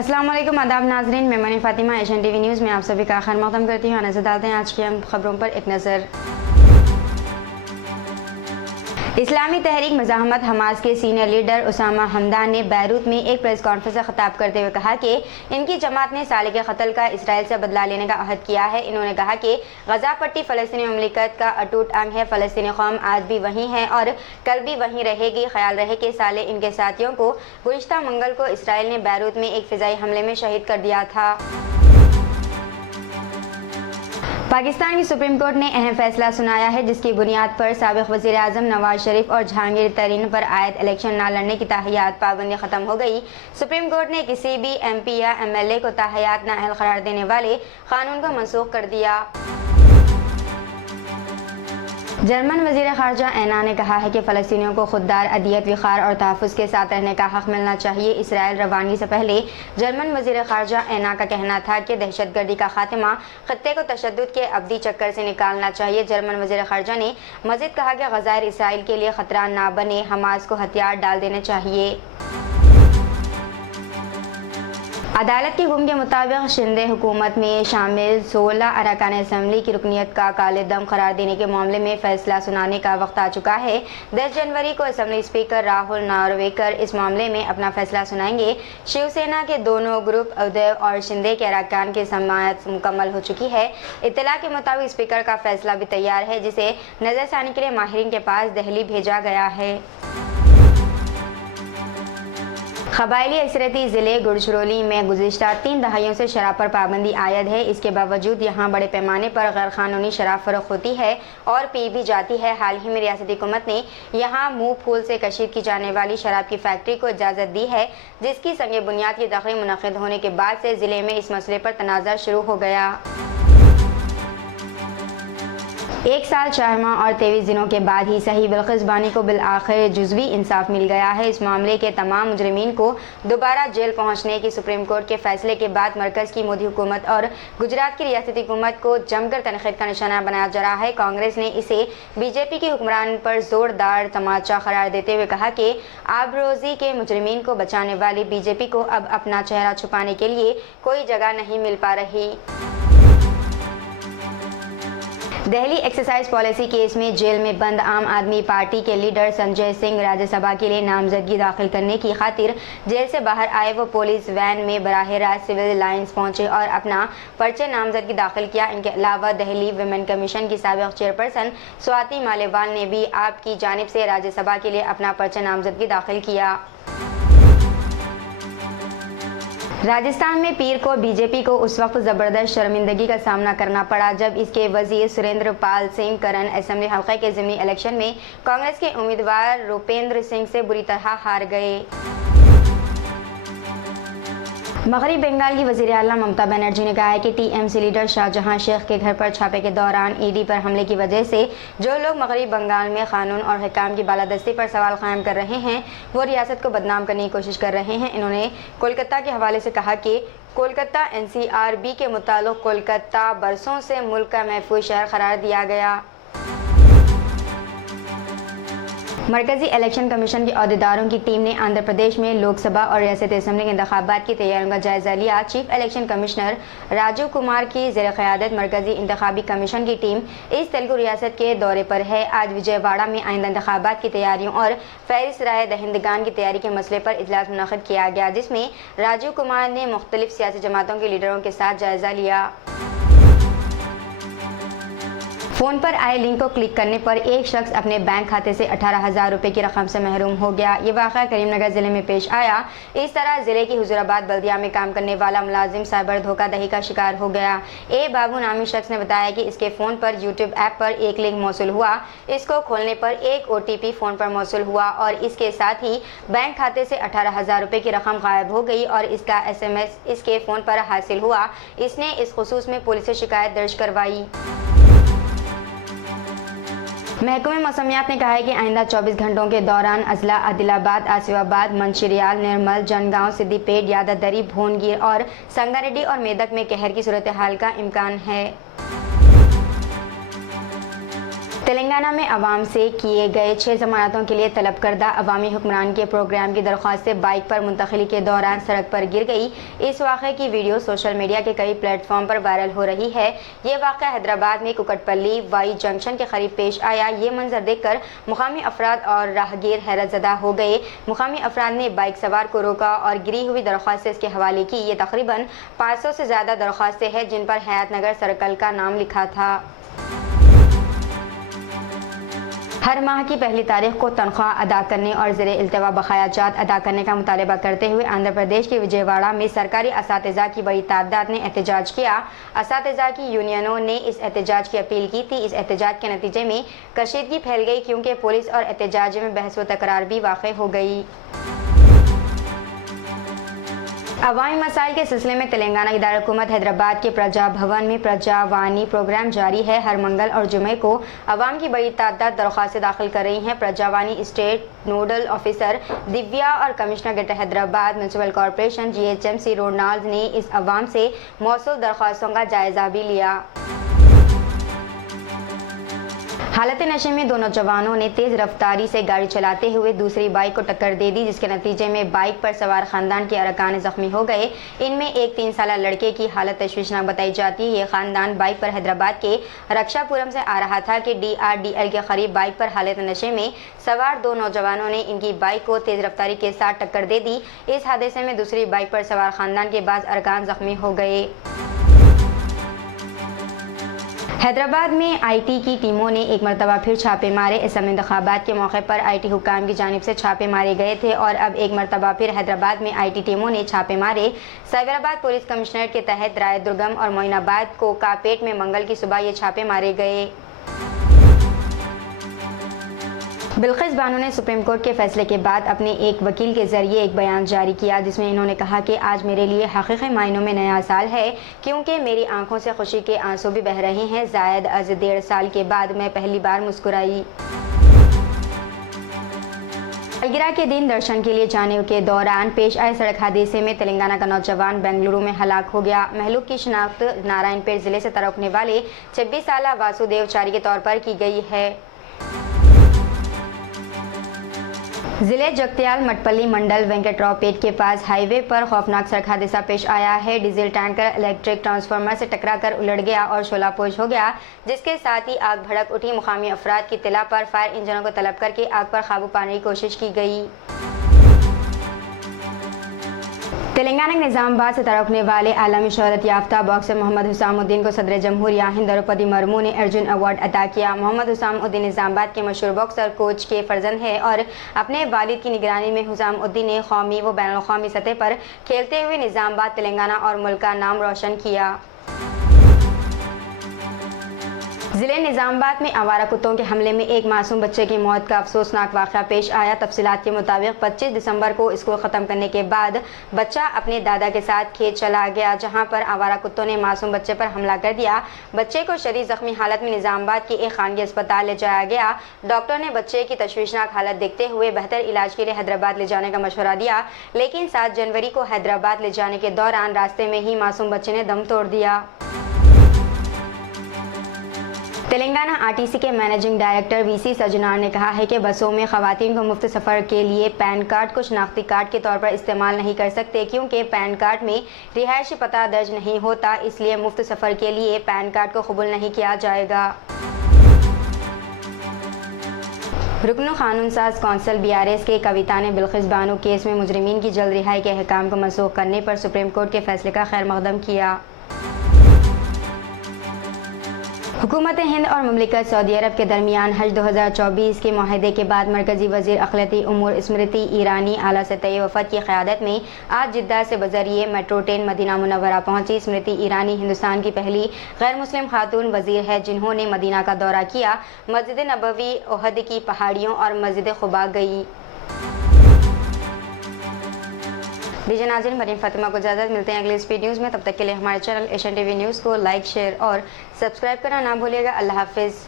अस्सलाम वालेकुम, आदाब नाज़रीन। मैं money Fatima, Asian TV news में आप सभी का खैर मक़दम करती हूँ। नज़र डालते हैं आज की अहम खबरों पर एक नज़र। इस्लामी तहरीक मज़ाहमत हमास के सीनियर लीडर उसामा हमदान ने बैरूत में एक प्रेस कॉन्फ्रेंस से खिताब करते हुए कहा कि इनकी जमात ने साले के कत्ल का इसराइल से बदला लेने का अहद किया है। इन्होंने कहा कि गजा पट्टी फ़लस्तीनी ममलिकत का अटूट अंग है। फ़लस्तीनी कौम आज भी वहीं है और कल भी वहीं रहेगी। ख्याल रहे कि साले इनके साथियों को गुज़िश्ता मंगल को इसराइल ने बैरूत में एक फ़िज़ाई हमले में शहीद कर दिया था। पाकिस्तान की सुप्रीम कोर्ट ने अहम फैसला सुनाया है, जिसकी बुनियाद पर साबिक़ वज़ीर आज़म नवाज शरीफ और जहांगीर तरीन पर आयद इलेक्शन न लड़ने की ताहियात पाबंदी खत्म हो गई। सुप्रीम कोर्ट ने किसी भी MP या MLA को ताहियात नाअहल करार देने वाले कानून को मनसूख कर दिया। जर्मन वज़ीर ख़ारजा ऐना ने कहा है कि फ़लस्तीनियों को खुददार अदियत, विक़ार और तहफ़्फ़ुज़ के साथ रहने का हक़ मिलना चाहिए। इसराइल रवानगी से पहले जर्मन वज़ीर ख़ारजा ऐना का कहना था कि दहशतगर्दी का खात्मा ख़त्ते को तशद्दुद के अबदी चक्कर से निकालना चाहिए। जर्मन वज़ीर ख़ारजा ने मज़ीद कहा कि ग़ज़ायर इसराइल के लिए ख़तरा ना बने, हमास को हथियार डाल देने चाहिए। अदालत के हुक्म के मुताबिक शिंदे हुकूमत में शामिल 16 अरकान असम्बली की रुकनीत का काले दम करार देने के मामले में फैसला सुनाने का वक्त आ चुका है। 10 जनवरी को असम्बली स्पीकर राहुल नार्वेकर इस मामले में अपना फैसला सुनाएंगे। शिवसेना के दोनों ग्रुप उद्धव और शिंदे के अरकान की समाअत मुकम्मल हो चुकी है। इत्तला के मुताबिक स्पीकर का फैसला भी तैयार है, जिसे नज़रसानी के लिए माहिरीन के पास दिल्ली भेजा गया है। क़बायली अक्सरियती ज़िले गुजरोली में गुज़िश्ता 3 दहाइयों से शराब पर पाबंदी आयद है। इसके बावजूद यहाँ बड़े पैमाने पर गैर क़ानूनी शराब फ़रोख्त होती है और पी भी जाती है। हाल ही में रियासती हुकूमत ने यहाँ मुँह फूल से कशीद की जाने वाली शराब की फैक्ट्री को इजाज़त दी है, जिसकी संग बुनियाद की तकरीब मुनक़िद होने के बाद से ज़िले में इस मसले पर तनाज़ा शुरू हो गया। 1 साल 4 माह और 23 दिनों के बाद ही सही बिल्किस बानी को बिलआखिर जुज़वी इंसाफ मिल गया है। इस मामले के तमाम मुजरिमीन को दोबारा जेल पहुंचने की सुप्रीम कोर्ट के फैसले के बाद मरकज़ की मोदी हुकूमत और गुजरात की रियासती हुकूमत को जमकर तनक़ीद का निशाना बनाया जा रहा है। कांग्रेस ने इसे BJP के हुक्मरान पर ज़ोरदार तमाचा करार देते हुए कहा कि आबरोज़ी के मुजरिमीन को बचाने वाली BJP को अब अपना चेहरा छुपाने के लिए कोई जगह नहीं मिल पा रही। दिल्ली एक्साइज पॉलिसी केस में जेल में बंद आम आदमी पार्टी के लीडर संजय सिंह राज्यसभा के लिए नामजदगी दाखिल करने की खातिर जेल से बाहर आए। वो पुलिस वैन में बराह रास्त सिविल लाइंस पहुंचे और अपना पर्चे नामजदगी दाखिल किया। इनके अलावा दिल्ली विमेन कमीशन की साबिक़ चेयरपर्सन स्वाति मालेवाल ने भी आपकी जानिब से राज्यसभा के लिए अपना पर्चा नामजदगी दाखिल किया। राजस्थान में पीर को BJP को उस वक्त ज़बरदस्त शर्मिंदगी का सामना करना पड़ा जब इसके वजीर सुरेंद्र पाल सिंह करन असेंबली हल्के के ज़िमनी इलेक्शन में कांग्रेस के उम्मीदवार रूपेंद्र सिंह से बुरी तरह हार गए। मगरबी बंगाल की वज़ीर आला ममता बनर्जी ने कहा है कि TMC लीडर शाहजहां शेख के घर पर छापे के दौरान ED पर हमले की वजह से जो लोग मगरबी बंगाल में कानून और हुकाम की बालादस्ती पर सवाल कायम कर रहे हैं, वो रियासत को बदनाम करने की कोशिश कर रहे हैं। इन्होंने कोलकाता के हवाले से कहा कि कोलकाता NCRB के मुताबिक कोलकाता बरसों से मुल्क का महफूज शहर करार दिया गया। मरकजी इलेक्शन कमीशन के अहदेदारों की टीम ने आंध्र प्रदेश में लोकसभा और रियासती असेंबली के इंतखाबात की तैयारियों का जायजा लिया। Chief election commissioner Rajeev Kumar की ज़ेर क़यादत मरकजी इंतखाबी कमीशन की टीम इस तेलुगु रियासत के दौरे पर है। आज विजयवाड़ा में आइंदा इंतखाबात की तैयारियों और फ़हरिस्त राय दहिंदगान की तैयारी के मसले पर इजलास मुनक़िद किया गया, जिसमें राजीव कुमार ने मुख्तलिफ सियासी जमातों के लीडरों के साथ जायजा लिया। फ़ोन पर आए लिंक को क्लिक करने पर एक शख्स अपने बैंक खाते से 18,000 रुपये की रकम से महरूम हो गया। ये वाक़या करीमनगर ज़िले में पेश आया। इस तरह ज़िले की हुजूराबाद बल्दिया में काम करने वाला मुलाजिम साइबर धोखाधड़ी का शिकार हो गया। बाबू नामी शख्स ने बताया कि इसके फ़ोन पर YouTube ऐप पर एक लिंक मौसूल हुआ। इसको खोलने पर एक OTP फ़ोन पर मौसूल हुआ और इसके साथ ही बैंक खाते से 18,000 रुपये की रकम गायब हो गई और इसका SMS इसके फ़ोन पर हासिल हुआ। इसने इस खुसूस में पुलिस से शिकायत दर्ज करवाई। महकमे मौसमियात ने कहा है कि आइंदा 24 घंटों के दौरान अजला, आदिलाबाद, आसिफाबाद, मंचिरियाल, निर्मल, जनगांव, सिद्दीपेट, यादादरी, भोनगिर और संगारेड्डी और मेदक में कहर की सूरत हाल का इम्कान है। تلنگانہ میں عوام سے کیے گئے 6 ضمانتوں کے لیے طلب کردہ عوامی حکمران کے پروگرام کی درخواستیں بائیک پر منتقلی کے دوران سڑک پر گر گئی۔ اس واقعے کی ویڈیو سوشل میڈیا کے کئی پلیٹ فارم پر وائرل ہو رہی ہے۔ یہ واقعہ حیدرآباد میں ککٹ پلی وائی جنکشن کے قریب پیش آیا۔ یہ منظر دیکھ کر مقامی افراد اور راہگیر حیرت زدہ ہو گئے۔ مقامی افراد نے بائیک سوار کو روکا اور گری ہوئی درخواستیں اس کے حوالے کی۔ یہ تقریباً 500 سے زیادہ درخواستیں ہیں جن پر حیات نگر سرکل کا نام لکھا تھا۔ ہر ماہ کی پہلی تاریخ کو تنخواہ ادا کرنے اور زیر التوا بقایا جات ادا کرنے کا مطالبہ کرتے ہوئے آندھرا پردیش کے وجے واڑہ میں سرکاری اساتذہ کی بڑی تعداد نے احتجاج کیا۔ اساتذہ کی یونینوں نے اس احتجاج کی اپیل کی تھی۔ اس احتجاج کے نتیجے میں کشیدگی پھیل گئی کیونکہ پولیس اور احتجاج میں بحث و تکرار بھی واقع ہو گئی۔ عوامی مسائل کے سلسلے میں تلنگانہ دارالحکومت حیدرآباد کے پرجا بھون میں پرجا وانی پروگرام جاری ہے۔ ہر منگل اور جمعے کو عوام کی بڑی تعداد درخواستیں داخل کر رہی ہیں۔ پرجا وانی اسٹیٹ نوڈل آفیسر دیویا اور commissioner greater Hyderabad municipal corporation GHMC Ronald نے اس عوام سے موصول درخواستوں کا جائزہ بھی لیا۔ حالت نشے میں دو نوجوانوں نے تیز رفتاری سے گاڑی چلاتے ہوئے دوسری بائیک کو ٹکر دے دی جس کے نتیجے میں بائیک پر سوار خاندان کے ارکان زخمی ہو گئے۔ ان میں ایک 3 سالہ لڑکے کی حالت تشویشناک بتائی جاتی ہے۔ یہ خاندان بائیک پر حیدرآباد کے رکشا پورم سے آ رہا تھا کہ DRDL کے قریب بائیک پر حالت نشے میں سوار 2 نوجوانوں نے ان کی بائیک کو تیز رفتاری کے ساتھ ٹکر دے دی۔ اس حادثے میں دوسری بائیک پر سوار خاندان کے بعض ارکان زخمی ہو گئے۔ حیدرآباد میں IT کی ٹیموں نے ایک مرتبہ پھر چھاپے مارے۔ اسمبلی انتخابات کے موقع پر IT حکام کی جانب سے چھاپے مارے گئے تھے اور اب ایک مرتبہ پھر حیدرآباد میں IT ٹیموں نے چھاپے مارے۔ سائبرآباد پولیس کمشنریٹ کے تحت رائے درگم اور معین آباد کو کاپیٹ میں منگل کی صبح یہ چھاپے مارے گئے۔ بلقیس بانو نے سپریم کورٹ کے فیصلے کے بعد اپنے ایک وکیل کے ذریعے ایک بیان جاری کیا جس میں انہوں نے کہا کہ آج میرے لیے حقیقی معنوں میں نیا سال ہے کیونکہ میری آنکھوں سے خوشی کے آنسو بھی بہہ رہے ہیں۔ زائد از 1.5 سال کے بعد میں پہلی بار مسکرائی۔ سالگرہ کے دن درشن کے لیے جانے کے دوران پیش آئے سڑک حادثے میں تلنگانہ کا نوجوان بنگلورو میں ہلاک ہو گیا۔ مہلوک کی شناخت نارائن پیٹ ضلع سے تعلق رکھنے والے 26 سالہ واسودیو چاری کے طور پر کی گئی ہے۔ ضلع جگتیال مٹپلی منڈل وینکٹراؤ پیٹ کے پاس ہائی وے پر خوفناک سڑک حادثہ پیش آیا ہے۔ ڈیزل ٹینکر الیکٹرک ٹرانسفارمر سے ٹکرا کر الٹ گیا اور شعلہ پوش ہو گیا جس کے ساتھ ہی آگ بھڑک اٹھی۔ مقامی افراد کی اطلاع پر فائر انجنوں کو طلب کر کے آگ پر قابو پانے کی کوشش کی گئی۔ تلنگانہ کے نظام آباد سے تعلق رکھنے والے عالمی شہرت یافتہ باکسر محمد حسام الدین کو صدر جمہوریہ ہند دروپدی مرمو نے ارجن ایوارڈ عطا کیا۔ محمد حسام الدین نظام آباد کے مشہور باکسر کوچ کے فرزند ہیں اور اپنے والد کی نگرانی میں حسام الدین نے قومی و بین الاقوامی سطح پر کھیلتے ہوئے نظام آباد، تلنگانہ اور ملک کا نام روشن کیا۔ ضلع نظام آباد میں آوارہ کتوں کے حملے میں ایک معصوم بچے کی موت کا افسوسناک واقعہ پیش آیا۔ تفصیلات کے مطابق 25 دسمبر کو اسکول ختم کرنے کے بعد بچہ اپنے دادا کے ساتھ کھیت چلا گیا جہاں پر آوارہ کتوں نے معصوم بچے پر حملہ کر دیا۔ بچے کو شدید زخمی حالت میں نظام آباد کے ایک خانگی اسپتال لے جایا گیا۔ ڈاکٹر نے بچے کی تشویشناک حالت دیکھتے ہوئے بہتر علاج کے لیے حیدرآباد لے جانے کا مشورہ دیا لیکن 7 جنوری کو حیدرآباد لے جانے کے دوران راستے میں ہی معصوم بچے نے دم توڑ دیا۔ تلنگانہ RTC کے مینیجنگ ڈائریکٹر VC سجنار نے کہا ہے کہ بسوں میں خواتین کو مفت سفر کے لیے پین کارڈ کو شناختی کارڈ کے طور پر استعمال نہیں کر سکتے کیونکہ پین کارڈ میں رہائشی پتہ درج نہیں ہوتا، اس لیے مفت سفر کے لیے پین کارڈ کو قبول نہیں کیا جائے گا۔ رکن قانون ساز کونسل BRS کے کویتا نے بلقیس بانو کیس میں مجرمین کی جلد رہائی کے احکام کو منسوخ کرنے پر سپریم کورٹ کے فیصلے کا خیر مقدم کیا۔ حکومت ہند اور مملکت سعودی عرب کے درمیان حج 2024 کے معاہدے کے بعد مرکزی وزیر اقلیتی امور اسمرتی ایرانی اعلیٰ سطحی وفد کی قیادت میں آج جدہ سے بذریعے میٹرو ٹرین مدینہ منورہ پہنچی۔ اسمرتی ایرانی ہندوستان کی پہلی غیر مسلم خاتون وزیر ہے جنہوں نے مدینہ کا دورہ کیا، مسجد نبوی، احد کی پہاڑیوں اور مسجد قباء گئی۔ لیجیے ناظرین، مریم فاطمہ کو اجازت، ملتے ہیں اگلی اسپیڈ نیوز میں، تب تک کے لیے ہمارے چینل ایشین TV نیوز کو لائک، شیئر اور سبسکرائب کرنا نہ بھولیے گا۔ اللہ حافظ۔